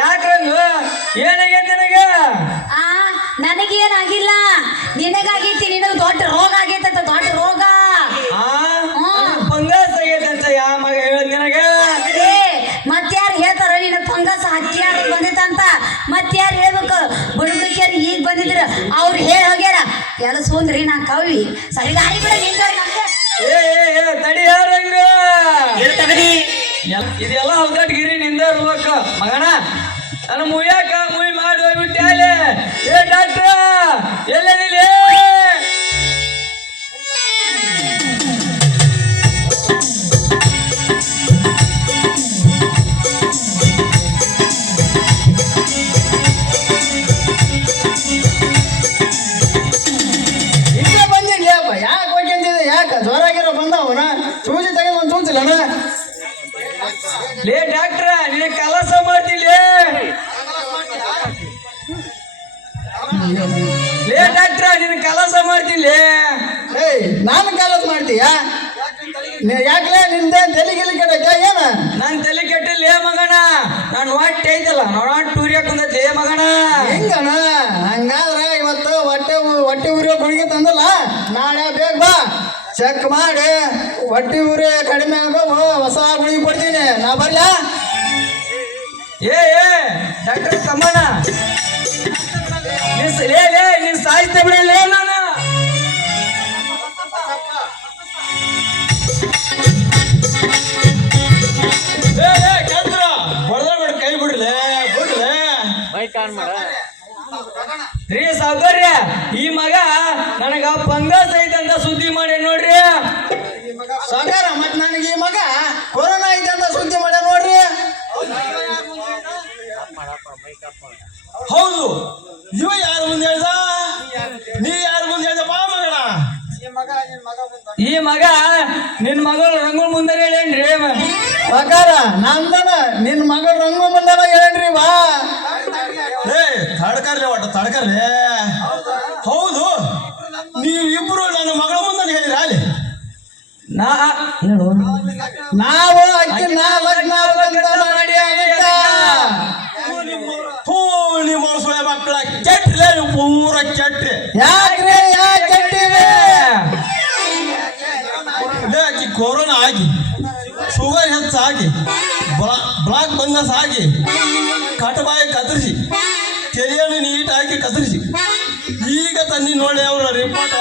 ಯಾಕ್ರಂಗು ಏನಾಗೈತೆ ನನಗೆ? ನನಗೇನಾಗಿಲ್ಲ, ನಿನಗಾಗೈತಿ. ನಿನಗೆ ದೊಡ್ಡ ರೋಗ ಆಗೈತೆ, ದೊಡ್ಡ ರೋಗ. ಫಂಗಸ್ ಆಗೈತೆ ಅಂತ ಯಾ ಮಗ ಹೇಳ ನಿನಗೆ? ಮತ್ಯಾರು ಹೇಳ್ತಾರ ನಿನ್ನ ಫಂಗಸ್ ಹತ್ತಿಯಾರ ಬಂದಿತ್ತಂತ? ಮತ್ಯಾರು ಹೇಳ್ಬೇಕು? ಬುಡುಕಿಯರು ಈಗ ಬಂದಿದ್ರ ಅವ್ರು ಹೋಗ್ಯಾರ. ಎಲ್ಲ ಸೋಂದ್ರಿ ನಾ ಕವಿ ಸರಿದಾರಿ ಬಿಡ ನಿಂತ. ತಡಿ ಯಾರಂಗ ಇದೆಲ್ಲ ಹೌದಟ್ಗಿರಿ ನಿಂದ ಇರ್ಬೇಕ ಮಗನ. ನಾನು ಮುಯ್ಯಾಕ ಮುಯ್ ಮಾಡಿ ಹೋಗ್ಬಿಟ್ಟೆ ಅಲ್ಲಿ. ಡಾಕ್ಟ್ರ ಎಲ್ಲೇನಿಲ್ಲ? ಯಾಕೆ ಹೋಗ್ಯಂತಿದೆ? ಯಾಕೆ ಜ್ವರಾಗಿರೋ ಬಂದವನ ಸೂಜಿ ತೆಗೆದು ಒಂದು ಸೂಚಿಲ್ಲನ? ಲೇ ಡಾಕ್ಟ್ರ ನಿನಗೆ ಕೆಲಸ ಮಾಡ್ತಿಲ್ಲ. ಲೇ ಡಾಕ್ಟ್ರ ನಿನಗೆ ಕೆಲಸ ಮಾಡ್ತಿಲ್ಲ. ನಾನು ಕೆಲಸ ಮಾಡ್ತೀಯ? ಯಾಕಲೇ ನಿಂದೇನು ತಲೆ ಗಿಲಿ ಕೆಟ್ಟೈತೆ ಏನ? ನಾನು ತಲೆ ಕೆಟ್ಟಿಲ್ಲ ಮಗನ. ನಾನು ಹೊಟ್ಟೆ ಐತಲ್ಲ ನಾನು ಟೂರಿಯ ಕುಂದೈತಿ ಮಗನ. ಹೆಂಗಣ? ಹಂಗಾದ್ರೆ ಇವತ್ತು ಹೊಟ್ಟೆ ಉರಿಯೋ ಗುಳಿಗೆ ತಂದಲ್ಲ, ನಾಳೆ ಬೇಗ ಬಾ ಚೆಕ್ ಮಾಡಿ ಹೊಟ್ಟೆ ಉರಿ ಕಡಿಮೆ ಆಗೋ ಹೊಸ ಗುಳಿಗೆ ಕೊಡ್ತೀನಿ. ನಾ ಬರ್ಲ? ಏ ಡಾಕ್ಟರ್ ತಮ್ಮಣ್ಣ ನೀನ್ ಸಾಯ್ತೆ ಬಿಡಲ್ಲ ನಾನು. ಕೈ ಬಿಡ್ಲೆ ರೀ ಸೌಕರ್ಯ, ಈ ಮಗ ನನಗ ಫಂಗಸ್ ಐತಂತ ಸುದ್ದಿ ಮಾಡಿ ನೋಡ್ರಿ ಸಾಕಾರ. ಮತ್ ನನಗೆ ಈ ಮಗ ಕೊರೋನಾ ಐತೆ ಅಂತ ಸುದ್ದಿ ಮಾಡ್ಯ ನೋಡ್ರಿ. ಹೌದು, ಇವ ಯಾರು ಮುಂದೆ ಹೇಳ್ದ? ನೀ ಯಾರು ಮುಂದೆ ಹೇಳ್ದ? ಬಾ ಮಗನ. ಈ ಮಗ ನಿನ್ ಮಗಳು ರಂಗೋಲ್ ಮುಂದೆ ಹೇಳೇನ್ರಿ ಸಾಕಾರ. ನಂದನ ನಿನ್ ಮಗ ರಂಗು ಮುಂದನ ಹೇಳ್ರಿ. ಬಾ ತಡ್ಕರ್ಲೆ ಒಟ್ಟು ತಡ್ಕರ್ಲೆ. ಹೌದು, ನೀವಿಬ್ರು ನನ್ನ ಮಗಳ ಮುಂದೆ ಹೇಳಿರ? ಅಲ್ಲಿ ನಾವು ಅಕ್ಕಿ ಲಗ್ನ ಮಾಡಿ ನಿಮ್ಮ ಸುಳೆ ಮಕ್ಕಳ ಕೆಟ್ಟ್ರೆ ಪೂರ ಕೆಟ್ಟ್ರೆ. ಯಾಕ್ರೆ ಯಾಕೆ ಕೆಟ್ಟಿವೆ? ಆಕಿ ಕೊರೋನಾ ಆಗಿ, ಶುಗರ್ ಹೆಚ್ಚಾಗಿ, ಬ್ಲಾಕ್ ಫಂಗಸ್ ಆಗಿ, ಕಟಬಾಯಿ ಕತ್ತರಿಸಿ, ತೆರೆಯನ್ನು ನೀಟಾಗಿ ಕತ್ತರಿಸಿ, ಈಗ ತನ್ನಿ ನೋಡಿ ಅವರ ರಿಪೋರ್ಟ್